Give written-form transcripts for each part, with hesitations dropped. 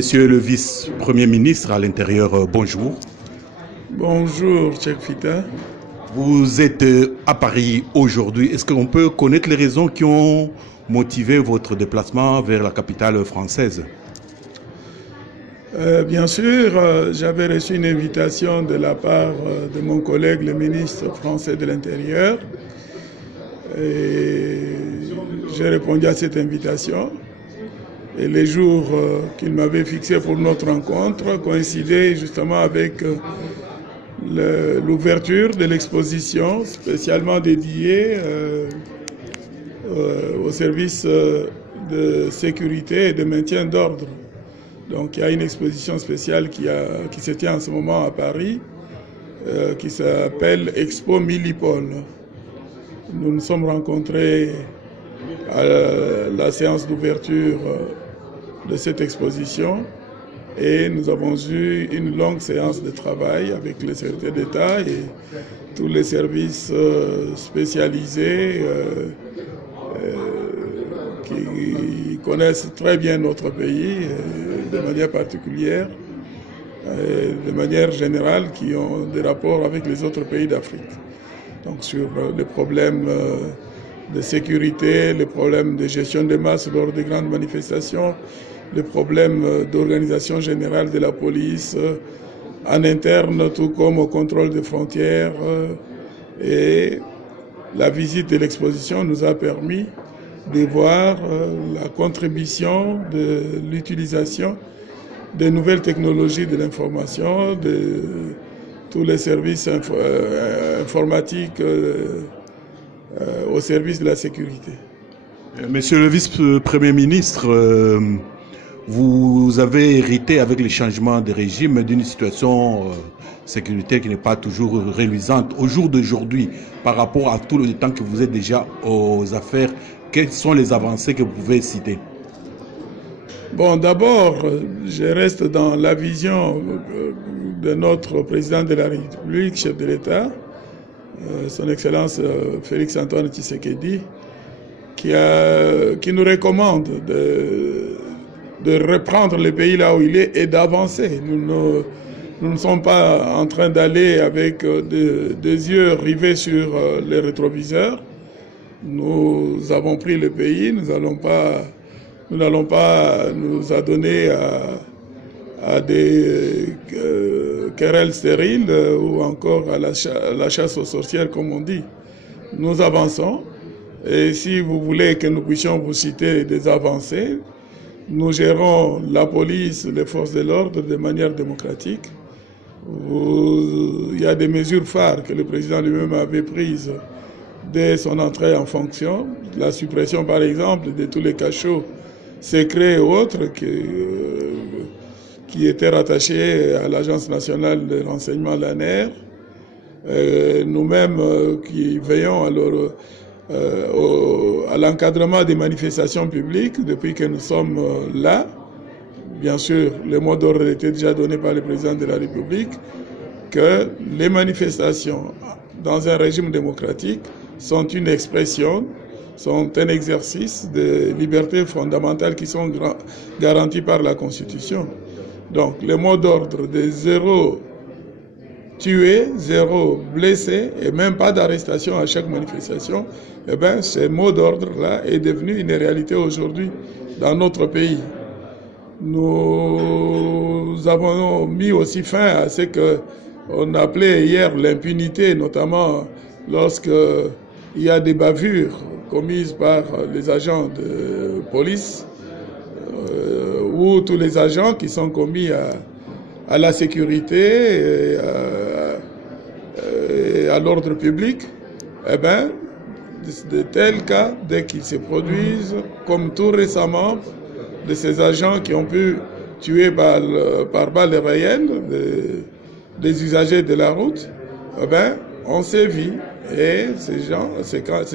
Monsieur le vice-premier ministre à l'Intérieur, bonjour. Bonjour, Cheikh Fita. Vous êtes à Paris aujourd'hui. Est-ce qu'on peut connaître les raisons qui ont motivé votre déplacement vers la capitale française? Bien sûr, j'avais reçu une invitation de la part de mon collègue, le ministre français de l'Intérieur. Et j'ai répondu à cette invitation. Et les jours qu'il m'avait fixés pour notre rencontre coïncidaient justement avec l'ouverture de l'exposition spécialement dédiée au service de sécurité et de maintien d'ordre. Donc il y a une exposition spéciale qui se tient en ce moment à Paris, qui s'appelle Expo Millipol. Nous nous sommes rencontrés à la séance d'ouverture de cette exposition et nous avons eu une longue séance de travail avec le secrétaire d'État et tous les services spécialisés qui connaissent très bien notre pays de manière particulière, de manière générale, qui ont des rapports avec les autres pays d'Afrique. Donc sur les problèmes de sécurité, les problèmes de gestion des masses lors des grandes manifestations, les problèmes d'organisation générale de la police en interne, tout comme au contrôle des frontières. Et la visite de l'exposition nous a permis de voir la contribution de l'utilisation des nouvelles technologies de l'information, de tous les services informatiques au service de la sécurité. Monsieur le vice-premier ministre, vous avez hérité avec les changements de régime d'une situation sécuritaire qui n'est pas toujours reluisante. Au jour d'aujourd'hui, par rapport à tout le temps que vous êtes déjà aux affaires, quelles sont les avancées que vous pouvez citer? Bon, d'abord, je reste dans la vision de notre président de la République, chef de l'État, son Excellence Félix-Antoine Tshisekedi, qui nous recommande de reprendre le pays là où il est et d'avancer. Nous ne sommes pas en train d'aller avec des yeux rivés sur les rétroviseurs. Nous avons pris le pays, nous n'allons pas nous adonner à des querelles stériles ou encore à la chasse aux sorcières, comme on dit. Nous avançons et si vous voulez que nous puissions vous citer des avancées, nous gérons la police, les forces de l'ordre de manière démocratique. Il y a des mesures phares que le président lui-même avait prises dès son entrée en fonction. La suppression, par exemple, de tous les cachots secrets et autres qui étaient rattachés à l'Agence nationale de renseignement, l'ANR. Nous-mêmes qui veillons à l'encadrement des manifestations publiques depuis que nous sommes là. Bien sûr, le mot d'ordre était déjà donné par le président de la République que les manifestations dans un régime démocratique sont une expression, sont un exercice de libertés fondamentales qui sont garanties par la Constitution. Donc, le mot d'ordre de 0 tués, 0 blessés et même pas d'arrestation à chaque manifestation, eh bien, ce mot d'ordre-là est devenu une réalité aujourd'hui dans notre pays. Nous avons mis aussi fin à ce qu'on appelait hier l'impunité, notamment lorsque il y a des bavures commises par les agents de police ou tous les agents qui sont commis à la sécurité et à l'ordre public. Eh bien, de tels cas, dès qu'ils se produisent, comme tout récemment, de ces agents qui ont pu tuer par balles réelles des usagers de la route, eh bien, on sévit. Et ces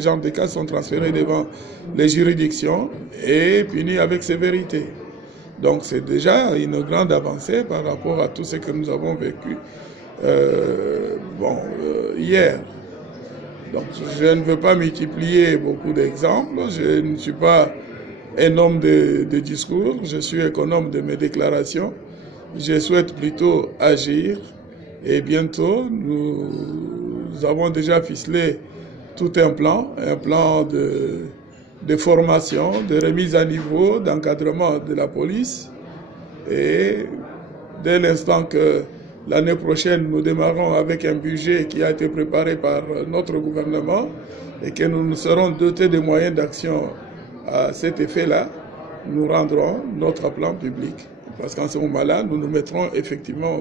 genres de cas sont transférés devant les juridictions et punis avec sévérité. Donc c'est déjà une grande avancée par rapport à tout ce que nous avons vécu hier. Donc je ne veux pas multiplier beaucoup d'exemples. Je ne suis pas un homme de discours, je suis économe de mes déclarations. Je souhaite plutôt agir et bientôt nous avons déjà ficelé tout un plan de formation, de remise à niveau, d'encadrement de la police. Et dès l'instant que l'année prochaine, nous démarrons avec un budget qui a été préparé par notre gouvernement et que nous nous serons dotés de moyens d'action à cet effet-là, nous rendrons notre plan public. Parce qu'en ce moment-là, nous nous mettrons effectivement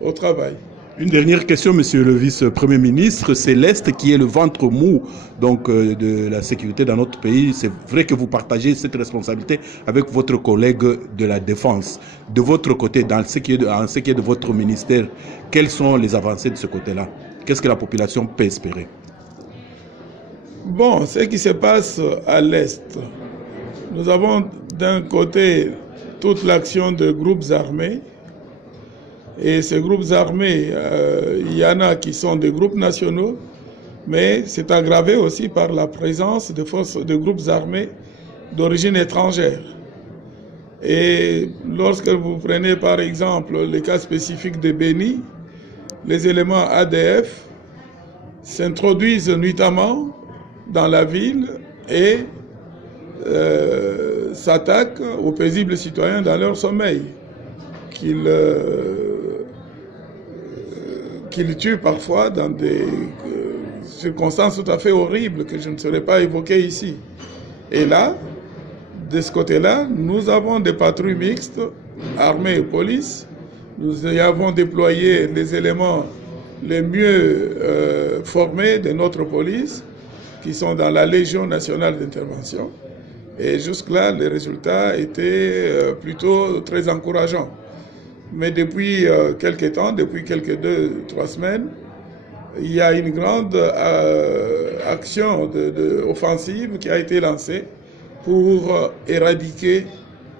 au travail. Une dernière question, monsieur le vice-premier ministre. C'est l'Est qui est le ventre mou donc, de la sécurité dans notre pays. C'est vrai que vous partagez cette responsabilité avec votre collègue de la Défense. De votre côté, en ce qui est de votre ministère, quelles sont les avancées de ce côté-là? Qu'est-ce que la population peut espérer? Bon, ce qui se passe à l'Est, nous avons d'un côté toute l'action de groupes armés. Et ces groupes armés, il y en a qui sont des groupes nationaux, mais c'est aggravé aussi par la présence de forces de groupes armés d'origine étrangère. Et lorsque vous prenez par exemple le cas spécifique de Béni, les éléments ADF s'introduisent nuitamment dans la ville et s'attaquent aux paisibles citoyens dans leur sommeil, qu'ils tuent parfois dans des circonstances tout à fait horribles que je ne saurais pas évoquer ici. Et là, de ce côté-là, nous avons des patrouilles mixtes, armée et police. Nous y avons déployé les éléments les mieux formés de notre police, qui sont dans la Légion nationale d'intervention. Et jusque-là, les résultats étaient plutôt très encourageants. Mais depuis quelques temps, depuis quelques 2-3 semaines, il y a une grande action offensive qui a été lancée pour éradiquer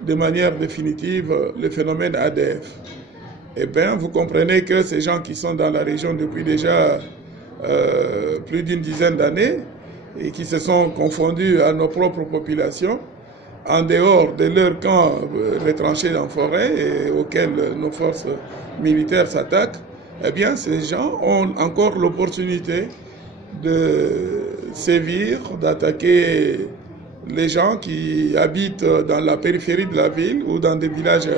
de manière définitive le phénomène ADF. Eh bien, vous comprenez que ces gens qui sont dans la région depuis déjà plus d'une dizaine d'années et qui se sont confondus à nos propres populations, en dehors de leurs camps retranchés en forêt et auxquels nos forces militaires s'attaquent, eh bien, ces gens ont encore l'opportunité de sévir, d'attaquer les gens qui habitent dans la périphérie de la ville ou dans des villages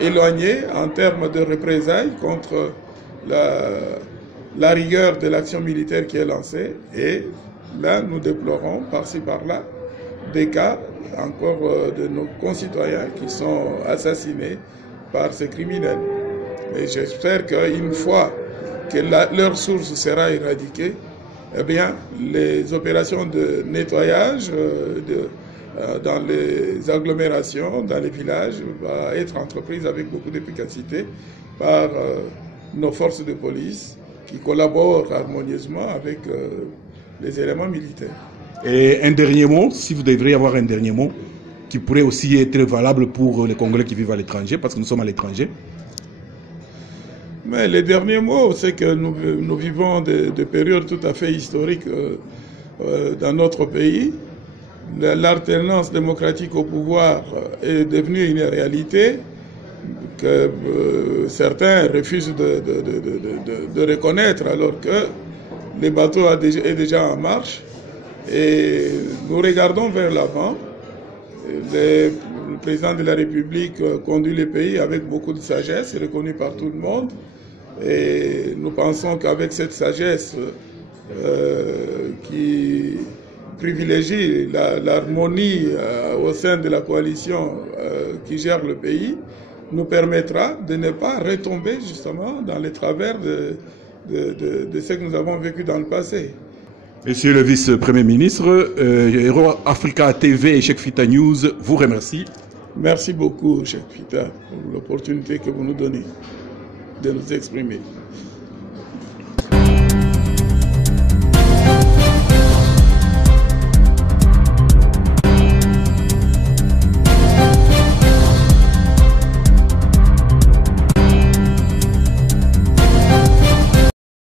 éloignés en termes de représailles contre la rigueur de l'action militaire qui est lancée. Et là, nous déplorons par-ci par-là des cas encore de nos concitoyens qui sont assassinés par ces criminels. Et j'espère qu'une fois que leur source sera éradiquée, eh bien, les opérations de nettoyage dans les agglomérations, dans les villages, vont être entreprises avec beaucoup d'efficacité par nos forces de police qui collaborent harmonieusement avec les éléments militaires. Et un dernier mot, si vous devriez avoir un dernier mot, qui pourrait aussi être valable pour les Congolais qui vivent à l'étranger, parce que nous sommes à l'étranger. Mais le dernier mot, c'est que nous vivons des périodes tout à fait historiques dans notre pays. L'alternance démocratique au pouvoir est devenue une réalité que certains refusent de reconnaître, alors que le bateau est déjà en marche. Et nous regardons vers l'avant. Le président de la République conduit le pays avec beaucoup de sagesse, reconnu par tout le monde. Et nous pensons qu'avec cette sagesse qui privilégie l'harmonie au sein de la coalition qui gère le pays, nous permettra de ne pas retomber justement dans les travers de ce que nous avons vécu dans le passé. Monsieur le vice-premier ministre, Hero Africa TV et Cheikh Fita News vous remercie. Merci beaucoup, Cheikh Fita, pour l'opportunité que vous nous donnez de nous exprimer.